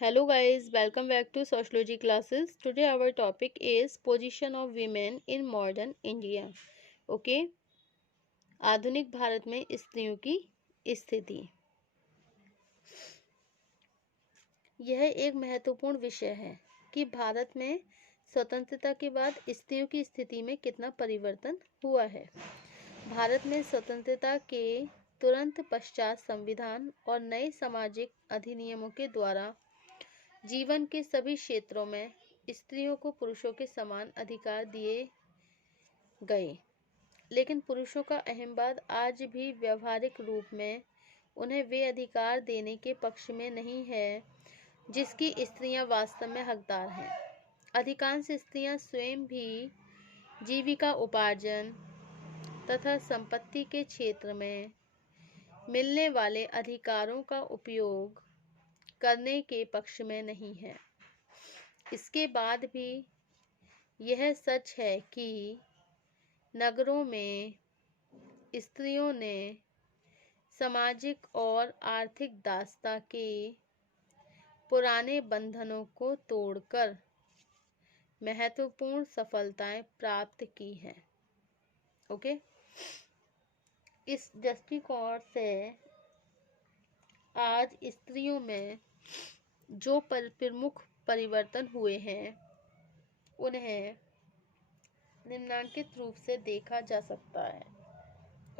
Hello guys, welcome back to sociology classes. Today our topic is position of women in modern India. Okay, आधुनिक भारत में स्त्रियों की स्थिति। यह एक महत्वपूर्ण विषय है कि भारत में स्वतंत्रता के बाद स्त्रियों की स्थिति में कितना परिवर्तन हुआ है। भारत में स्वतंत्रता के तुरंत पश्चात संविधान और नए सामाजिक अधिनियमों के द्वारा जीवन के सभी क्षेत्रों में स्त्रियों को पुरुषों के समान अधिकार दिए गए, लेकिन पुरुषों का अहमवाद आज भी व्यवहारिक रूप में उन्हें वे अधिकार देने के पक्ष में नहीं है जिसकी स्त्रियां वास्तव में हकदार हैं। अधिकांश स्त्रियां स्वयं भी जीविका उपार्जन तथा संपत्ति के क्षेत्र में मिलने वाले अधिकारों का उपयोग करने के पक्ष में नहीं है। इसके बाद भी यह सच है कि नगरों में स्त्रियों ने सामाजिक और आर्थिक दासता के पुराने बंधनों को तोड़कर महत्वपूर्ण सफलताएं प्राप्त की हैं। ओके, इस दृष्टिकोण से आज स्त्रियों में जो प्रमुख परिवर्तन हुए हैं उन्हें निम्नलिखित रूप से देखा जा सकता है।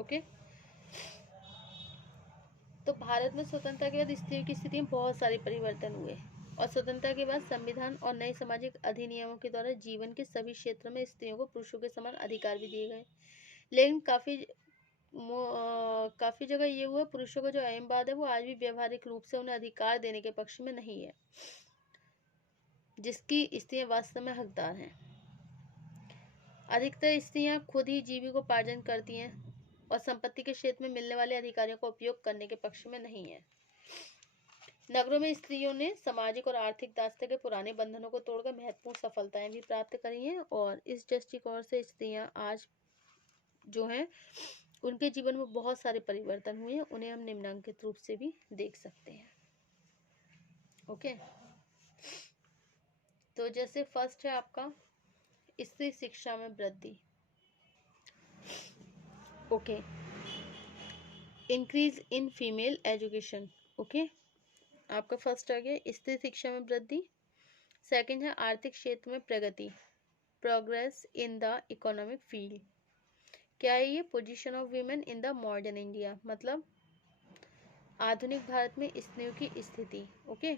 ओके, तो भारत में स्वतंत्रता के बाद स्त्रियों की स्थिति में बहुत सारे परिवर्तन हुए और स्वतंत्रता के बाद संविधान और नए सामाजिक अधिनियमों के द्वारा जीवन के सभी क्षेत्रों में स्त्रियों को पुरुषों के समान अधिकार भी दिए गए, लेकिन काफी जगह ये हुआ पुरुषों का जो अहमवाद है वो आज भी व्यवहारिक रूप से उन्हें अधिकार देने के पक्ष में नहीं है जिसकी स्त्रियां वास्तव में हकदार हैं। अधिकतर स्त्रियां खुद ही जीविकोपार्जन करती हैं और संपत्ति के क्षेत्र में मिलने वाले अधिकारों का उपयोग करने के पक्ष में नहीं है। नगरों में स्त्रियों ने सामाजिक और आर्थिक दासता के पुराने बंधनों को तोड़कर महत्वपूर्ण सफलताएं भी प्राप्त करी हैं और इस दृष्टिकोण से स्त्रियां आज जो हैं उनके जीवन में बहुत सारे परिवर्तन हुए हैं, उन्हें हम निम्नलिखित रूप से भी देख सकते हैं। ओके, तो जैसे फर्स्ट है आपका स्त्री शिक्षा में वृद्धि। Okay, increase in female education. Okay, आपका फर्स्ट आ गया स्त्री शिक्षा में वृद्धि। सेकंड है आर्थिक क्षेत्र में प्रगति, progress in the economic field. क्या है ये? Position of women in the modern India, मतलब आधुनिक भारत में स्त्रियों की स्थिति। Okay,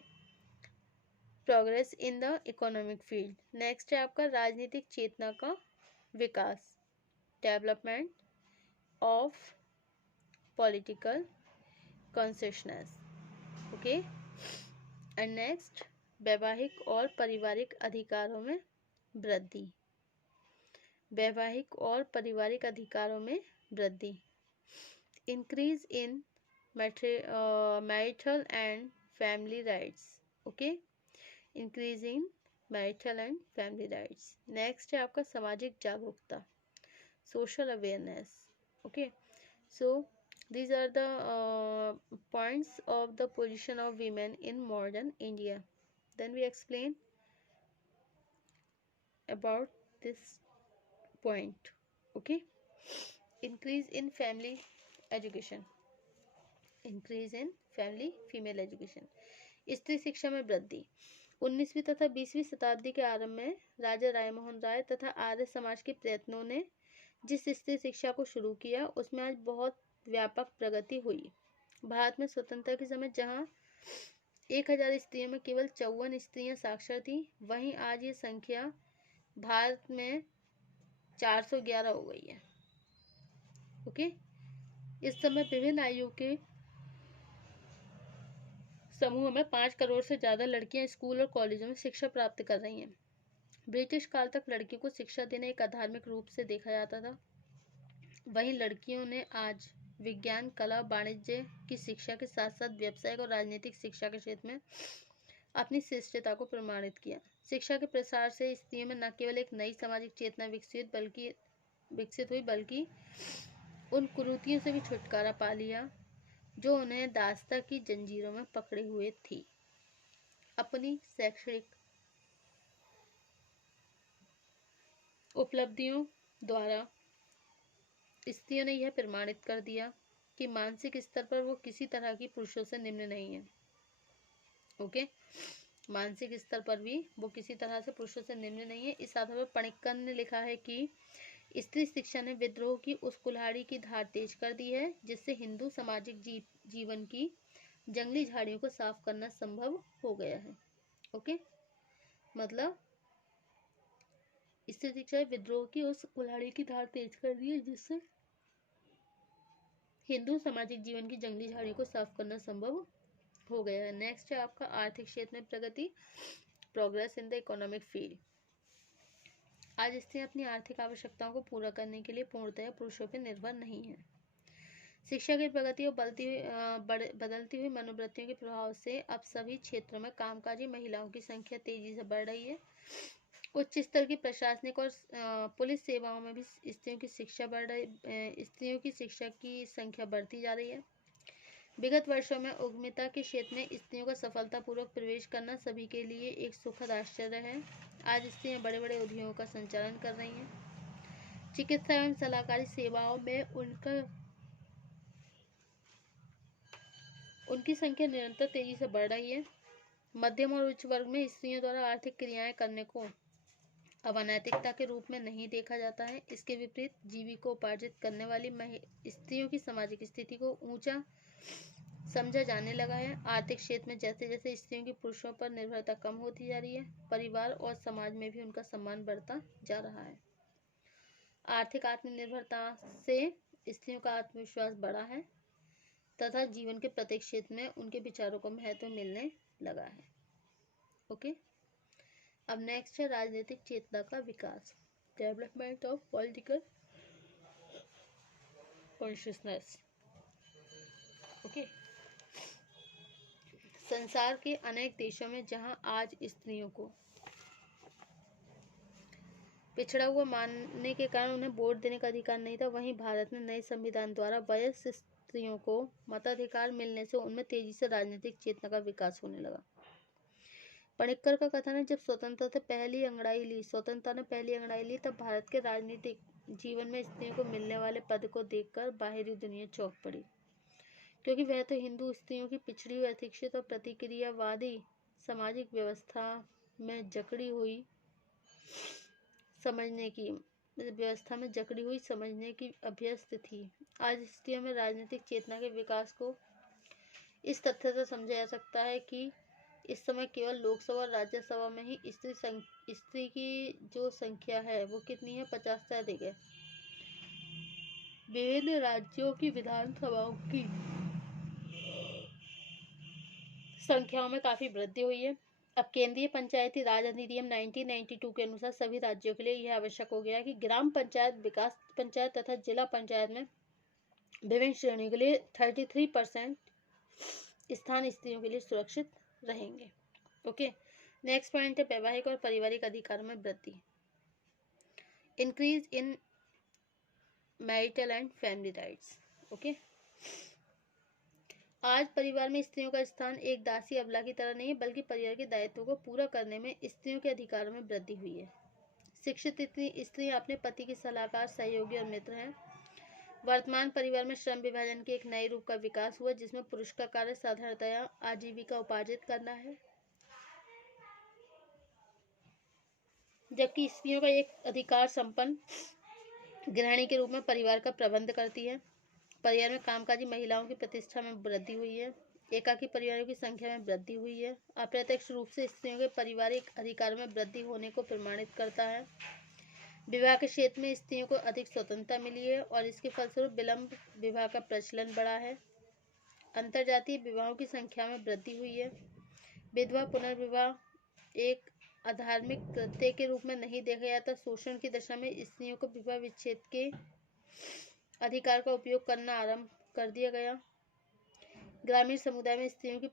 progress in the economic field. Next है आपका राजनीतिक चेतना का विकास, development of political consciousness. Okay, and next वैवाहिक और पारिवारिक अधिकारों में वृद्धि, वैवाहिक और पारिवारिक अधिकारों में वृद्धि। Increase in marital and family rights. Okay, increase in marital and family rights. Next है आपका सामाजिक जागरूकता, social awareness. Okay, so these are the points of the position of women in modern India. Then we explain about this point. Okay, increase in family education, increase in family female education। स्त्री शिक्षा में वृद्धि। 19वीं तथा 20वीं शताब्दी के आरंभ में राजा राममोहन राय तथा आर्य समाज के प्रयत्नों ने जिस स्त्री शिक्षा को शुरू किया उसमें आज बहुत व्यापक प्रगति हुई। भारत में स्वतंत्रता के समय जहां 1000 स्त्रियों में केवल 54 स्त्रियां साक्षर थी, वहीं आज ये संख्या भारत में 411 हो गई है। ओके, इस समय विभिन्न आयु के समूह में 5 करोड़ से ज़्यादा लड़कियां स्कूल और कॉलेजों में शिक्षा प्राप्त कर रही हैं। ब्रिटिश काल तक लड़कियों को शिक्षा देना एक अधार्मिक रूप से देखा जाता था, वहीं लड़कियों ने आज विज्ञान, कला, वाणिज्य की शिक्षा के साथ साथ व्यावसायिक और राजनीतिक शिक्षा के क्षेत्र में अपनी श्रेष्ठता को प्रमाणित किया। शिक्षा के प्रसार से स्त्रियों में न केवल एक नई सामाजिक चेतना विकसित हुई बल्कि उन कुरीतियों से भी छुटकारा पा लिया जो उन्हें दासता की जंजीरों में पकड़े हुए थी। अपनी शैक्षणिक उपलब्धियों द्वारा स्त्रियों ने यह प्रमाणित कर दिया कि मानसिक स्तर पर वो किसी तरह की पुरुषों से निम्न नहीं है। ओके, मानसिक स्तर पर भी वो किसी तरह से पुरुषों से निम्न नहीं है। इस आधार पर पणिक्कर ने लिखा है कि स्त्री शिक्षा ने विद्रोह की उस कुल्हाड़ी की धार तेज कर दी है जिससे हिंदू सामाजिक जीवन की जंगली झाड़ियों को साफ करना संभव हो गया है। ओके, मतलब स्त्री शिक्षा विद्रोह की उस कुल्हाड़ी की धार तेज कर दी है जिससे हिंदू सामाजिक जीवन की जंगली झाड़ियों को साफ करना संभव हो गया है। नेक्स्ट है आपका आर्थिक क्षेत्र में प्रगति, progress in the economic field. आज स्त्रियां अपनी आर्थिक आवश्यकताओं को पूरा करने के लिए पूर्णतः पुरुषों पर निर्भर नहीं है। शिक्षा की प्रगति और बदलती हुई मनोवृत्तियों के प्रभाव से अब सभी क्षेत्रों में कामकाजी महिलाओं की संख्या तेजी से बढ़ रही है। उच्च स्तर की प्रशासनिक और पुलिस सेवाओं में भी स्त्रियों की शिक्षा की संख्या बढ़ती जा रही है। विगत वर्षों में उद्यमिता के क्षेत्र में स्त्रियों का सफलतापूर्वक प्रवेश करना सभी के लिए एक सुखद आश्चर्य है। आज स्त्रियां बड़े बड़े उद्योगों का संचालन कर रही हैं। चिकित्सा एवं सलाहकारी सेवाओं में उनकी संख्या निरंतर तेजी से बढ़ रही है। मध्यम और उच्च वर्ग में स्त्रियों द्वारा आर्थिक क्रियाएं करने को अब अनैतिकता के रूप में नहीं देखा जाता है। इसके विपरीत जीविकोपार्जित करने वाली स्त्रियों की सामाजिक स्थिति को ऊंचा समझा जाने लगा है। आर्थिक क्षेत्र में जैसे जैसे स्त्रियों की पुरुषों पर निर्भरता कम होती जा रही है, परिवार और समाज में भी उनका सम्मान बढ़ता जा रहा है। आर्थिक आत्मनिर्भरता से स्त्रियों का आत्मविश्वास बढ़ा है तथा जीवन के प्रत्येक क्षेत्र में उनके विचारों को महत्व मिलने लगा है। ओके, अब नेक्स्ट है राजनीतिक चेतना का विकास, development of political consciousness. Okay, संसार के अनेक देशों में जहां आज स्त्रियों को पिछड़ा हुआ मानने के कारण उन्हें वोट देने का अधिकार नहीं था, वहीं भारत में नए संविधान द्वारा वयस्क स्त्रियों को मताधिकार मिलने से उनमें तेजी से राजनीतिक चेतना का विकास होने लगा। पणिक्कर का कथन है, जब स्वतंत्रता ने पहली अंगड़ाई ली तब भारत के राजनीतिक जीवन में स्त्रियों को मिलने वाले पद को देखकर बाहरी दुनिया चौंक पड़ी, क्योंकि वह तो हिंदू स्त्रियों की पिछड़ी हुई अशिक्षित और प्रतिक्रियावादी सामाजिक व्यवस्था में जकड़ी हुई समझने की अभ्यस्त थी। आज स्त्रियों में राजनीतिक चेतना के विकास को इस तथ्य से समझा जा सकता है कि इस समय केवल लोकसभा और राज्यसभा में ही स्त्री की जो संख्या है वो कितनी है, 50 से अधिक है। विभिन्न राज्यों की विधानसभाओं की संख्याओं में काफी वृद्धि हुई है। अब केंद्रीय पंचायती राज अधिनियम 1992 के अनुसार सभी राज्यों के लिए यह आवश्यक हो गया है कि ग्राम पंचायत, विकास पंचायत तथा जिला पंचायत में विभिन्न श्रेणियों के लिए 33% स्थान स्त्रियों के लिए सुरक्षित रहेंगे। ओके, नेक्स्ट पॉइंट है वैवाहिक और पारिवारिक अधिकारों में वृद्धि, increase in marital and family rights. Okay, आज परिवार में स्त्रियों का स्थान एक दासी अबला की तरह नहीं है, बल्कि परिवार के दायित्वों को पूरा करने में स्त्रियों के अधिकारों में वृद्धि हुई है। शिक्षित स्त्रियां अपने पति की सलाहकार, सहयोगी और मित्र हैं। वर्तमान परिवार में श्रम विभाजन के एक नए रूप का विकास हुआ जिसमें पुरुष का कार्य साधारणतया आजीविका उपार्जित करना है, जबकि स्त्रियों का एक अधिकार संपन्न गृहिणी के रूप में परिवार का प्रबंध करती है। परिवार में कामकाजी महिलाओं की प्रतिष्ठा में वृद्धि हुई है। एकाकी परिवारों की संख्या में वृद्धि हुई है। अप्रत्यक्ष रूप से स्त्रियों के पारिवारिक अधिकार में वृद्धि होने को प्रमाणित करता है। विवाह के क्षेत्र में स्त्रियों को अधिक स्वतंत्रता मिली है और इसके फलस्वरूप विलंब विवाह का प्रचलन बढ़ा है। अंतरजातीय विवाहों की संख्या में वृद्धि हुई है। विधवा पुनर्विवाह एक अधार्मिक कृत्य के रूप में नहीं देखा जाता। शोषण की दशा में स्त्रियों को विवाह विच्छेद के अधिकार का उपयोग करना आरंभ कर दिया गया। ग्रामीण समुदाय में स्त्रियों की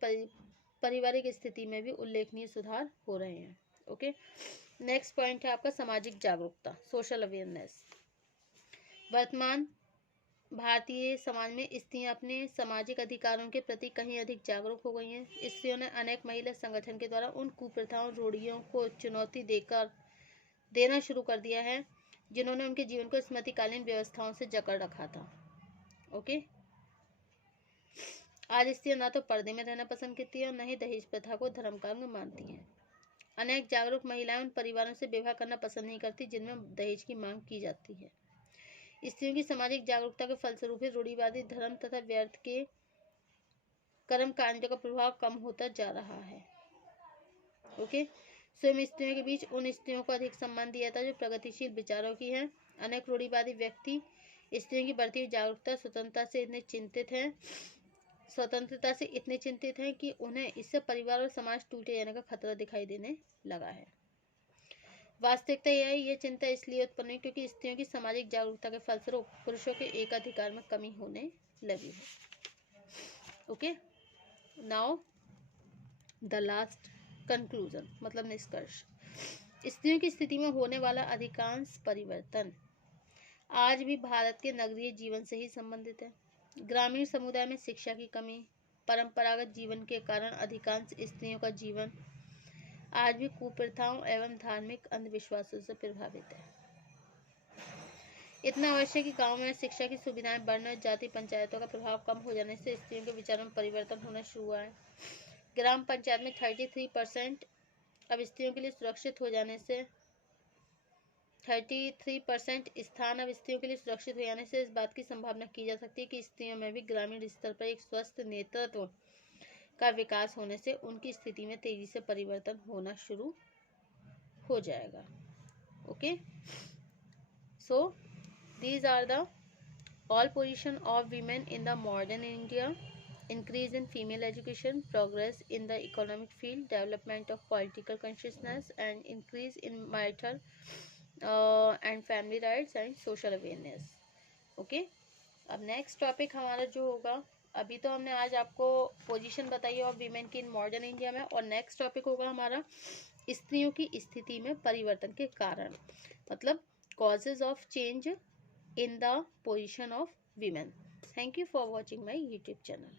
पारिवारिक स्थिति में भी उल्लेखनीय सुधार हो रहे हैं। ओके, नेक्स्ट पॉइंट है आपका सामाजिक जागरूकता, सोशल अवेयरनेस। वर्तमान भारतीय समाज में स्त्रियां अपने सामाजिक अधिकारों के प्रति कहीं अधिक जागरूक हो गई हैं। स्त्रियों ने अनेक महिला संगठन के द्वारा उन कुप्रथाओं रूढ़ियों को चुनौती देना शुरू कर दिया है जिन्होंने उनके जीवन को स्मृतिकालीन व्यवस्थाओं से जकड़ रखा था। ओके, आज स्त्रियां ना तो पर्दे में रहना पसंद करती है और न ही दहेज प्रथा को धर्म कर्म मानती हैं। अनेक जागरूक महिलाएं उन परिवारों से विवाह करना पसंद नहीं करती जिनमें दहेज की मांग की जाती है। स्त्रियों की सामाजिक जागरूकता के फलस्वरूप रूढ़िवादी धर्म तथा व्यर्थ के कर्म कांडों का प्रभाव कम होता जा रहा है। ओके, स्वयं स्त्रियों के बीच उन स्त्रियों को अधिक सम्मान दिया जाता है जो प्रगतिशील विचारों की हैं। अनेक रूढ़िवादी व्यक्ति स्त्रियों की बढ़ती हुई जागरूकता स्वतंत्रता से इतने चिंतित हैं कि उन्हें इससे परिवार और समाज टूटे जाने का खतरा दिखाई देने लगा है। वास्तविकता यह है, ये चिंता इसलिए उत्पन्न हुई क्योंकि स्त्रियों की सामाजिक जागरूकता के फलस्वरूप पुरुषों के एकाधिकार में कमी होने लगी है। Okay, now the last conclusion, मतलब निष्कर्ष। स्त्रियों की स्थिति में होने वाला अधिकांश परिवर्तन आज भी भारत के नगरीय जीवन से ही संबंधित है। ग्रामीण समुदाय में शिक्षा की कमी, परंपरागत जीवन के कारण अधिकांश स्त्रियों का जीवन आज भी कुप्रथाओं एवं धार्मिक अंधविश्वासों से प्रभावित है। इतना अवश्य कि गांव में शिक्षा की सुविधाएं बढ़ने और जाति पंचायतों का प्रभाव कम हो जाने से स्त्रियों के विचारों में परिवर्तन होना शुरू हुआ है। ग्राम पंचायत में 33% अब स्त्रियों के लिए सुरक्षित हो जाने से 33% स्थान अब स्त्रियों के लिए सुरक्षित हो जाने से इस बात की संभावना की जा सकती है कि स्त्रियों में भी ग्रामीण स्तर पर एक स्वस्थ नेतृत्व का विकास होने से उनकी स्थिति में तेजी से परिवर्तन होना शुरू हो जाएगा। Okay, so these are the all position of women in the modern India: increase in female education, progress in the economic field, development of political consciousness, and increase in marital and family rights and social awareness. Okay, अब next topic हमारा जो होगा, अभी तो हमने आज आपको position बताई है ऑफ वीमेन की इन मॉडर्न इंडिया में, और नेक्स्ट टॉपिक होगा हमारा स्त्रियों की स्थिति में परिवर्तन के कारण, मतलब causes of change in the position of women. Thank you for watching my YouTube channel.